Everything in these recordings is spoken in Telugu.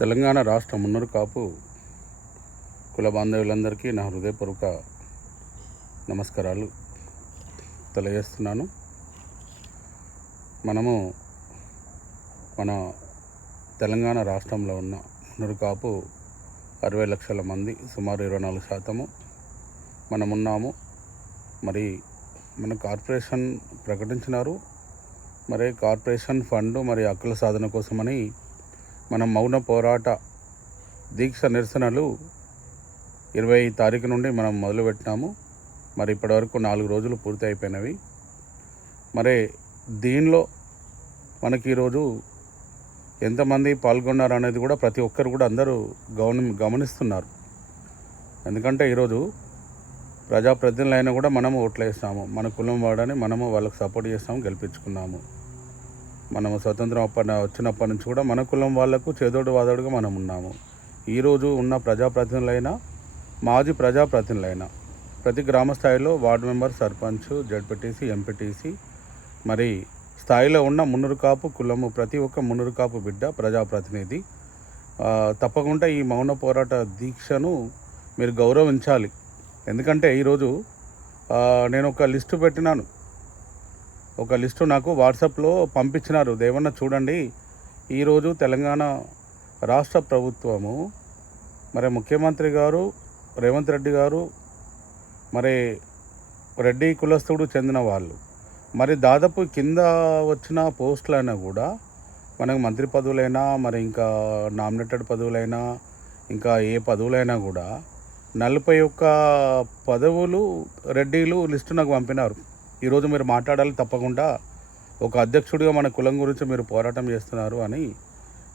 తెలంగాణ రాష్ట్ర మున్నూరు కాపు కుల బాంధవులందరికీ నా హృదయపూర్వక నమస్కారాలు తెలియజేస్తున్నాను. మనము మన తెలంగాణ రాష్ట్రంలో ఉన్న మున్నూరు కాపు 60 లక్షల మంది, సుమారు 24% మనమున్నాము. మరి మన కార్పొరేషన్ ప్రకటించినారు. మరి కార్పొరేషన్ ఫండ్ మరి హక్కుల సాధన కోసమని మనం మౌన పోరాట దీక్ష నిరసనలు 20 తారీఖు నుండి మనం మొదలుపెట్టినాము. మరి ఇప్పటివరకు 4 రోజులు పూర్తి అయిపోయినవి. మరి దీనిలో మనకి ఈరోజు ఎంతమంది పాల్గొన్నారు అనేది కూడా ప్రతి ఒక్కరు కూడా అందరూ గమనిస్తున్నారు. ఎందుకంటే ఈరోజు ప్రజాప్రతినిధులైనా కూడా మనము ఓట్లు వేస్తాము, మన కులం వాడని మనము వాళ్ళకి సపోర్ట్ చేస్తాము, గెలిపించుకున్నాము. మనము స్వతంత్రం వచ్చినప్పటి నుంచి కూడా మన కులం వాళ్లకు చేదోడు వాదోడుగా మనం ఉన్నాము. ఈరోజు ఉన్న ప్రజాప్రతినిధులైనా, మాజీ ప్రజాప్రతినిధులైనా ప్రతి గ్రామ స్థాయిలో ward member, sarpanch, ZPTC, MPTC మరి స్థాయిలో ఉన్న మున్నూరు కాపు కులము ప్రతి ఒక్క మున్నూరు కాపు బిడ్డ ప్రజాప్రతినిధి తప్పకుండా ఈ మౌన పోరాట దీక్షను మీరు గౌరవించాలి. ఎందుకంటే ఈరోజు నేను ఒక లిస్టు పెట్టినాను. ఒక లిస్టు నాకు వాట్సాప్లో పంపించినారు. దేవన్న చూడండి, ఈరోజు తెలంగాణ రాష్ట్ర ప్రభుత్వము మరి ముఖ్యమంత్రి గారు రేవంత్ రెడ్డి గారు మరి రెడ్డి కులస్తుడు చెందిన వాళ్ళు మరి దాదాపు కింద వచ్చిన పోస్టులైనా కూడా మనకు మంత్రి పదవులైనా మరి ఇంకా నామినేటెడ్ పదవులైనా ఇంకా ఏ పదవులైనా కూడా 41 పదవులు రెడ్డిలు లిస్టు నాకు పంపినారు. ఈరోజు మీరు మాట్లాడాలి, తప్పకుండా ఒక అధ్యక్షుడిగా మన కులం గురించి మీరు పోరాటం చేస్తున్నారు అని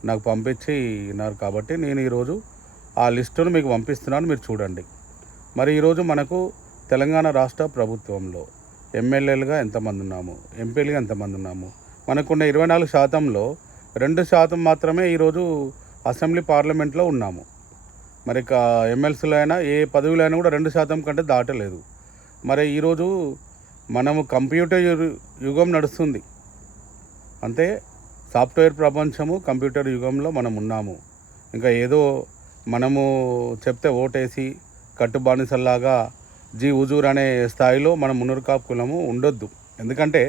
నాకు పంపించినారు. కాబట్టి నేను ఈరోజు ఆ లిస్టును మీకు పంపిస్తున్నాను, మీరు చూడండి. మరి ఈరోజు మనకు తెలంగాణ రాష్ట్ర ప్రభుత్వంలో ఎమ్మెల్యేలుగా ఎంతమంది ఉన్నాము, ఎంపీలుగా ఎంతమంది ఉన్నాము, మనకున్న 24%లో 2% మాత్రమే ఈరోజు అసెంబ్లీ పార్లమెంట్లో ఉన్నాము. మరి ఎమ్మెల్సీలు అయినా ఏ పదవులు అయినా కూడా 2% కంటే దాటలేదు. మరి ఈరోజు మనము కంప్యూటర్ యుగం నడుస్తుంది. అంటే సాఫ్ట్వేర్ ప్రపంచము, కంప్యూటర్ యుగంలో మనం ఉన్నాము. ఇంకా ఏదో మనము చెప్తే ఓటేసి కట్టుబానిసల్లాగా హుజూర్ అనే స్థాయిలో మన మున్నూరు కాపు కులము ఉండొద్దు. ఎందుకంటే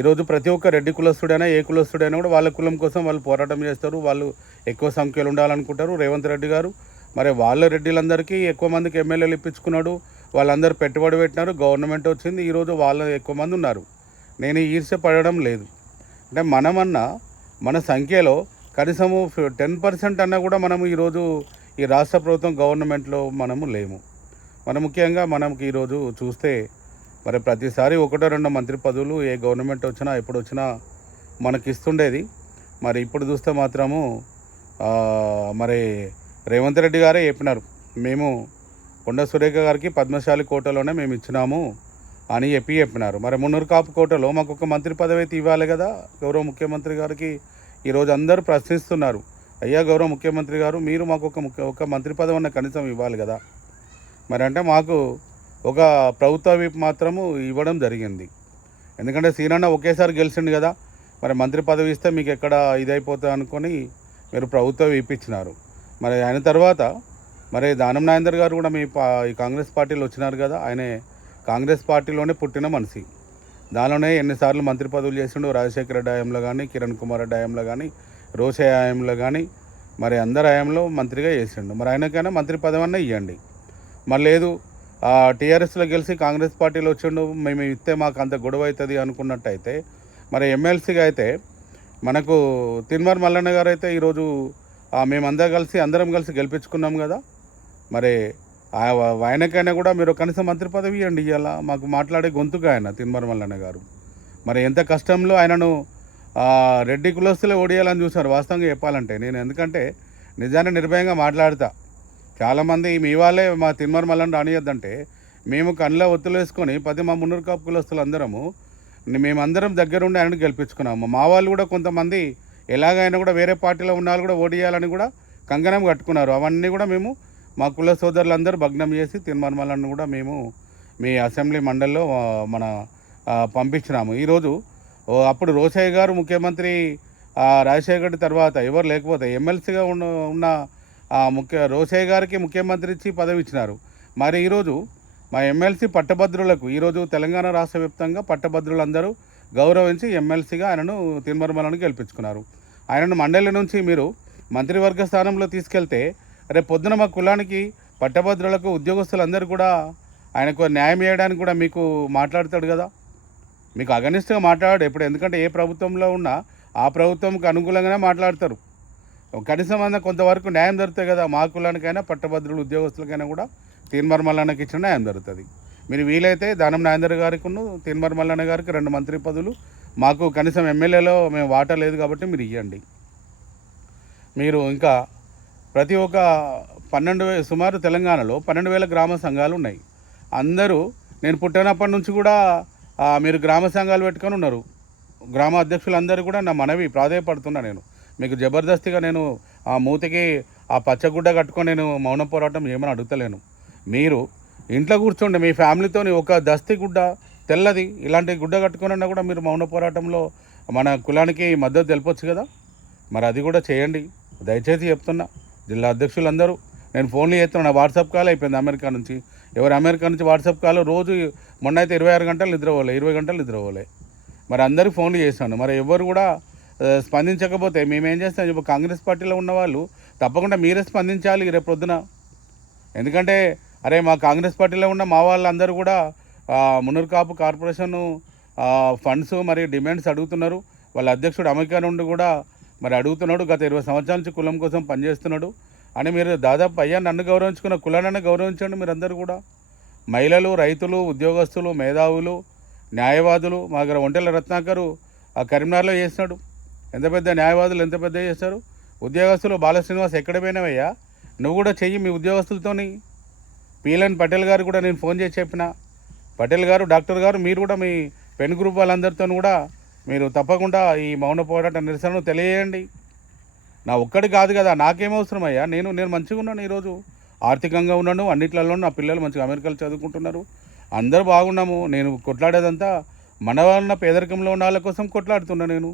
ఈరోజు ప్రతి ఒక్క రెడ్డి కులస్తుడైనా ఏ కులస్తుడైనా కూడా వాళ్ళ కులం కోసం వాళ్ళు పోరాటం చేస్తారు. వాళ్ళు ఎక్కువ సంఖ్యలో ఉండాలనుకుంటారు. రేవంత్ రెడ్డి గారు మరి వాళ్ళ రెడ్డిలందరికీ ఎక్కువ మందికి ఎమ్మెల్యేలు ఇప్పించుకున్నాడు. వాళ్ళందరూ పెట్టుబడి పెట్టినారు, గవర్నమెంట్ వచ్చింది. ఈరోజు వాళ్ళు ఎక్కువ మంది ఉన్నారు. నేను ఈర్ష్య పడడం లేదు. అంటే మనమన్నా మన సంఖ్యలో కనీసము 10% అన్నా కూడా మనము ఈరోజు ఈ రాష్ట్ర ప్రభుత్వం గవర్నమెంట్లో మనము లేము. ముఖ్యంగా మనకి ఈరోజు చూస్తే మరి ప్రతిసారి 1-2 మంత్రి పదవులు ఏ గవర్నమెంట్ వచ్చినా ఎప్పుడు వచ్చినా మనకి ఇస్తుండేది. మరి ఇప్పుడు చూస్తే మాత్రము మరి రేవంత్ రెడ్డి గారే చెప్పినారు, మేము కొండ సురేఖ గారికి పద్మశాలి కోటలోనే మేము ఇచ్చినాము అని చెప్పినారు. మరి మున్నూరు కాపు కోటలో మాకు ఒక మంత్రి పదవి అయితే ఇవ్వాలి కదా. గౌరవ ముఖ్యమంత్రి గారికి ఈరోజు అందరూ ప్రశ్నిస్తున్నారు, అయ్యా గౌరవ ముఖ్యమంత్రి గారు, మీరు మాకు ఒక మంత్రి పదవి అన్న కనీసం ఇవ్వాలి కదా. మరి అంటే మాకు ఒక ప్రభుత్వ విప్ మాత్రము ఇవ్వడం జరిగింది. ఎందుకంటే సీనన్న ఒకేసారి గెలిచిండు కదా, మరి మంత్రి పదవి ఇస్తే మీకు ఎక్కడ ఇదైపోతుంది అనుకొని మీరు ప్రభుత్వ విప్ ఇచ్చినారు. మరి ఆయన తర్వాత మరి దానం నాగేందర్ గారు కూడా ఈ కాంగ్రెస్ పార్టీలో వచ్చినారు కదా. ఆయన కాంగ్రెస్ పార్టీలోనే పుట్టిన మనిషి. దానిలోనే ఎన్నిసార్లు మంత్రి పదవులు చేసిండు. రాజశేఖర రెడ్డి హయాంలో కానీ, కిరణ్ కుమార్ రెడ్డి హయాంలో కానీ, రోషయ్య హయాంలో కానీ మరి అందరి హయాంలో మంత్రిగా చేసిండు. మరి ఆయనకైనా మంత్రి పదవి అన్నా ఇవ్వండి. మరి లేదు టీఆర్ఎస్లో గెలిచి కాంగ్రెస్ పార్టీలో వచ్చిండు, మేము ఇస్తే మాకు అంత గొడవ అవుతుంది అనుకున్నట్టయితే మరి ఎమ్మెల్సీగా అయితే మనకు తిన్మార్ మల్లన్న గారు అయితే ఈరోజు అందరం కలిసి గెలిపించుకున్నాం కదా. మరి ఆయనకైనా కూడా మీరు కనీసం మంత్రి పదవి ఇవ్వండి. ఇవాళ మాకు మాట్లాడే గొంతుగా ఆయన తిన్మార్ మల్లన్న గారు మరి ఎంత కష్టంలో ఆయనను రెడ్డి కులస్తులే ఓడియాలని చూశారు. వాస్తవంగా చెప్పాలంటే నేను ఎందుకంటే నిజాన్ని నిర్భయంగా మాట్లాడతా. చాలామంది మీ వాళ్ళే మా తిన్మార్ మల్లన్న రానియద్దంటే మేము కళ్ళ ఒత్తులు వేసుకొని మా మున్నూరు కాపు కులస్తులు అందరము మేమందరం దగ్గరుండి ఆయనను గెలిపించుకున్నాము. మా వాళ్ళు కూడా కొంతమంది ఎలాగైనా కూడా వేరే పార్టీలో ఉన్న వాళ్ళు కూడా ఓడియాలని కూడా కంకణం కట్టుకున్నారు. అవన్నీ కూడా మేము మా కుల సోదరులందరూ భగ్నం చేసి తిన్మార్ మల్లన్న కూడా మేము మీ అసెంబ్లీ మండలిలో పంపించినాము. ఈరోజు అప్పుడు రోషయ్య గారు ముఖ్యమంత్రి రాజశేఖర రెడ్డి తర్వాత ఎవరు లేకపోతే ఎమ్మెల్సీగా ఉన్న రోసయ్య గారికి ముఖ్యమంత్రి ఇచ్చి పదవి ఇచ్చినారు. మరి ఈరోజు మా ఎమ్మెల్సీ పట్టభద్రులకు ఈరోజు తెలంగాణ రాష్ట్ర వ్యాప్తంగా పట్టభద్రులందరూ గౌరవించి ఎమ్మెల్సీగా ఆయనను తిరుమలను గెలిపించుకున్నారు. ఆయనను మండలి నుంచి మీరు మంత్రివర్గ స్థానంలో తీసుకెళ్తే రేపు పొద్దున మా కులానికి పట్టభద్రులకు ఉద్యోగస్తులందరూ కూడా ఆయనకు న్యాయం చేయడానికి కూడా మీకు మాట్లాడతాడు కదా. మీకు అగనిస్ట్గా మాట్లాడాడు ఎప్పుడు, ఎందుకంటే ఏ ప్రభుత్వంలో ఉన్నా ఆ ప్రభుత్వంకి అనుకూలంగానే మాట్లాడతారు. కనీసం అన్న కొంతవరకు న్యాయం జరుగుతుంది కదా. మా కులానికైనా పట్టభద్రులు ఉద్యోగస్తులకైనా కూడా తీన్మార్ మల్లన్నకి ఇచ్చిన న్యాయం జరుగుతుంది. మీరు వీలైతే దానం నాగేందర్ గారికి తీన్మార్ మల్లన్న గారికి 2 మంత్రి పదవులు, మాకు కనీసం ఎమ్మెల్యేలో మేము వాటా లేదు కాబట్టి మీరు ఇవ్వండి. మీరు ఇంకా ప్రతి ఒక్క సుమారు తెలంగాణలో 12,000 గ్రామ సంఘాలు ఉన్నాయి. అందరూ నేను పుట్టినప్పటి నుంచి కూడా మీరు గ్రామ సంఘాలు పెట్టుకొని ఉన్నారు. గ్రామ అధ్యక్షులందరూ కూడా నా మనవి ప్రాధేయపడుతున్నా. నేను మీకు జబర్దస్తిగా నేను ఆ మూతికి ఆ పచ్చగుడ్డ కట్టుకొని నేను మౌన పోరాటం ఏమని అడుగుతలేను. మీరు ఇంట్లో కూర్చోండి మీ ఫ్యామిలీతో ఒక దస్తి గుడ్డ తెల్లది ఇలాంటి గుడ్డ కట్టుకున్నా కూడా మీరు మౌన పోరాటంలో మన కులానికి మద్దతు తెలపొచ్చు కదా. మరి అది కూడా చేయండి దయచేసి చెప్తున్నా. జిల్లా అధ్యక్షులందరూ నేను ఫోన్లు చేస్తున్నా, వాట్సాప్ కాల్ అయిపోయింది అమెరికా నుంచి. అమెరికా నుంచి వాట్సాప్ కాల్ రోజు మొన్న అయితే 26 గంటలు నిద్రపోలే, 20 గంటలు నిద్రపోలే. మరి అందరికీ ఫోన్లు చేశాను. మరి ఎవరు కూడా స్పందించకపోతే మేమేం చేస్తాం. ఇప్పుడు కాంగ్రెస్ పార్టీలో ఉన్న వాళ్ళు తప్పకుండా మీరే స్పందించాలి రేపు పొద్దున. ఎందుకంటే అరే మా కాంగ్రెస్ పార్టీలో ఉన్న మా వాళ్ళందరూ కూడా మున్నూరు కాపు కార్పొరేషన్ ఫండ్స్ మరి డిమాండ్స్ అడుగుతున్నారు. వాళ్ళ అధ్యక్షుడు అమెరికా నుండి కూడా మరి అడుగుతున్నాడు. గత 20 సంవత్సరాల నుంచి కులం కోసం పనిచేస్తున్నాడు అని మీరు దాదాపు అయ్యా నన్ను గౌరవించుకున్న కులాన్ని గౌరవించండి. మీరందరూ కూడా మహిళలు, రైతులు, ఉద్యోగస్తులు, మేధావులు, న్యాయవాదులు. మా దగ్గర ఒంటెల రత్నాకరు కరీంనగర్లో చేస్తున్నాడు. ఎంత పెద్ద న్యాయవాదులు ఎంత పెద్ద చేస్తారు. ఉద్యోగస్తులు బాలశ్రీనివాస్ ఎక్కడ పోయినావయ్యా, నువ్వు కూడా చెయ్యి మీ ఉద్యోగస్తులతోని. పీఎల్ఎన్ పటేల్ గారు కూడా నేను ఫోన్ చేసి చెప్పిన, పటేల్ గారు, డాక్టర్ గారు మీరు కూడా మీ పెన్ గ్రూప్ వాళ్ళందరితో కూడా మీరు తప్పకుండా ఈ మౌన పోరాట నిరసనను తెలియజేయండి. నా ఒక్కడి కాదు కదా, నాకేమవసరం అయ్యా. నేను మంచిగా ఉన్నాను, ఈరోజు ఆర్థికంగా ఉన్నాను, అన్నిట్లలో నా పిల్లలు మంచిగా అమెరికాలో చదువుకుంటున్నారు, అందరూ బాగున్నాము. నేను కొట్లాడేదంతా మన వాళ్ళ పేదరికంలో ఉన్న వాళ్ళ కోసం కొట్లాడుతున్నా. నేను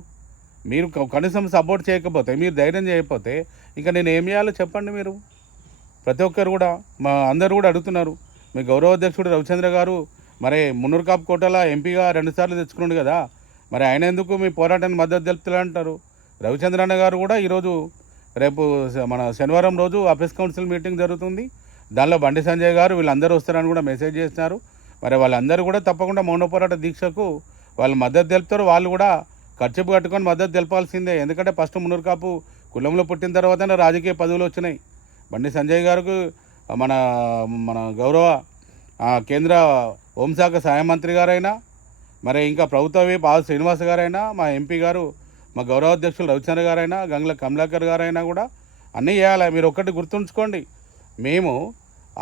మీరు కనీసం సపోర్ట్ చేయకపోతే, మీరు ధైర్యం చేయకపోతే ఇంకా నేను ఏం చేయాలో చెప్పండి. మీరు ప్రతి ఒక్కరు కూడా అందరూ కూడా అడుగుతున్నారు. మీ గౌరవ అధ్యక్షుడు రవిచంద్ర గారు మరి మున్నూరు కాపు కోటల ఎంపీగా 2 సార్లు తెచ్చుకున్నాడు కదా, మరి ఆయన ఎందుకు మీ పోరాటాన్ని మద్దతు తెలుపుతారంటారు. రవిచంద్రన్న గారు కూడా ఈరోజు రేపు మన శనివారం రోజు ఆఫీస్ కౌన్సిల్ మీటింగ్ జరుగుతుంది. దానిలో బండి సంజయ్ గారు వీళ్ళందరూ వస్తారని కూడా మెసేజ్ చేస్తున్నారు. మరి వాళ్ళందరూ కూడా తప్పకుండా మౌన పోరాట దీక్షకు వాళ్ళు మద్దతు తెలుపుతారు. వాళ్ళు కూడా ఖర్చు కట్టుకొని మద్దతు తెలపాల్సిందే. ఎందుకంటే ఫస్ట్ మున్నూరు కాపు కులంలో పుట్టిన తర్వాతనే రాజకీయ పదవులు వచ్చినాయి. బండి సంజయ్ గారికి మన మన గౌరవ కేంద్ర హోంశాఖ సహాయ మంత్రి గారైనా, మరి ఇంకా ప్రభుత్వ పాల్ శ్రీనివాస్ గారైనా, మా ఎంపీ గారు మా గౌరవ అధ్యక్షులు రవిచంద్ర గారైనా, గంగుల కమలాకర్ గారైనా కూడా అన్నీ చేయాలి. మీరు ఒక్కటి గుర్తుంచుకోండి, మేము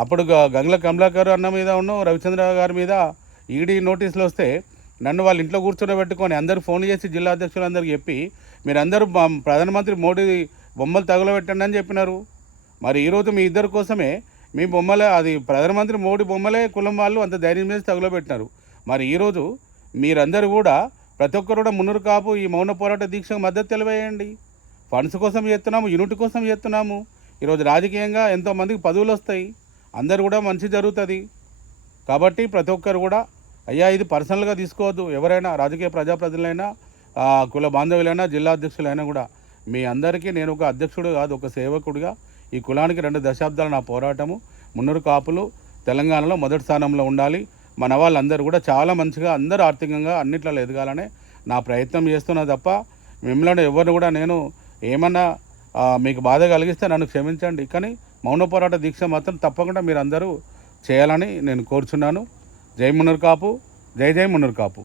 అప్పుడు గంగుల కమలాకర్ అన్న మీద రవిచంద్ర గారి మీద ఈడీ నోటీసులు వస్తే నన్ను వాళ్ళ ఇంట్లో కూర్చోబెట్టుకొని అందరూ ఫోన్ చేసి జిల్లా అధ్యక్షులందరికీ చెప్పి మీరందరూ ప్రధానమంత్రి మోడీ బొమ్మలు తగులబెట్టండి అని చెప్పినారు. మరి ఈరోజు మీ ఇద్దరి కోసమే మీ బొమ్మలే, అది ప్రధానమంత్రి మోడీ బొమ్మలే కులం వాళ్ళు అంత ధైర్యం చేసి తగులబెట్టినారు. మరి ఈరోజు మీరందరూ కూడా ప్రతి ఒక్కరు కూడా మున్నూరు కాపు ఈ మౌన పోరాట దీక్షకు మద్దతు తెలియజేయండి. ఫండ్స్ కోసం చేస్తున్నాము, యూనిట్ కోసం చేస్తున్నాము. ఈరోజు రాజకీయంగా ఎంతోమందికి పదవులు వస్తాయి, అందరు కూడా మంచి జరుగుతుంది. కాబట్టి ప్రతి ఒక్కరు కూడా అయ్యా ఇది పర్సనల్గా తీసుకోవద్దు. ఎవరైనా రాజకీయ ప్రజాప్రతినిధులైనా, కుల బాంధవులైనా, జిల్లా అధ్యక్షులైనా కూడా మీ అందరికీ నేను ఒక అధ్యక్షుడు కాదు, ఒక సేవకుడిగా ఈ కులానికి 2 దశాబ్దాల నా పోరాటము. మున్నూరు కాపులు తెలంగాణలో మొదటి స్థానంలో ఉండాలి. మన వాళ్ళందరూ కూడా చాలా మంచిగా అందరూ ఆర్థికంగా అన్నిట్లలో ఎదగాలనే నా ప్రయత్నం చేస్తున్నా తప్ప మిమ్మల్ని ఎవరిని కూడా నేను ఏమన్నా మీకు బాధ కలిగిస్తే నన్ను క్షమించండి. కానీ మౌన పోరాట దీక్ష మాత్రం తప్పకుండా మీరు అందరూ చేయాలని నేను కోరుచున్నాను. జై మున్నూరు కాపు, జై జై మున్నూరు కాపు.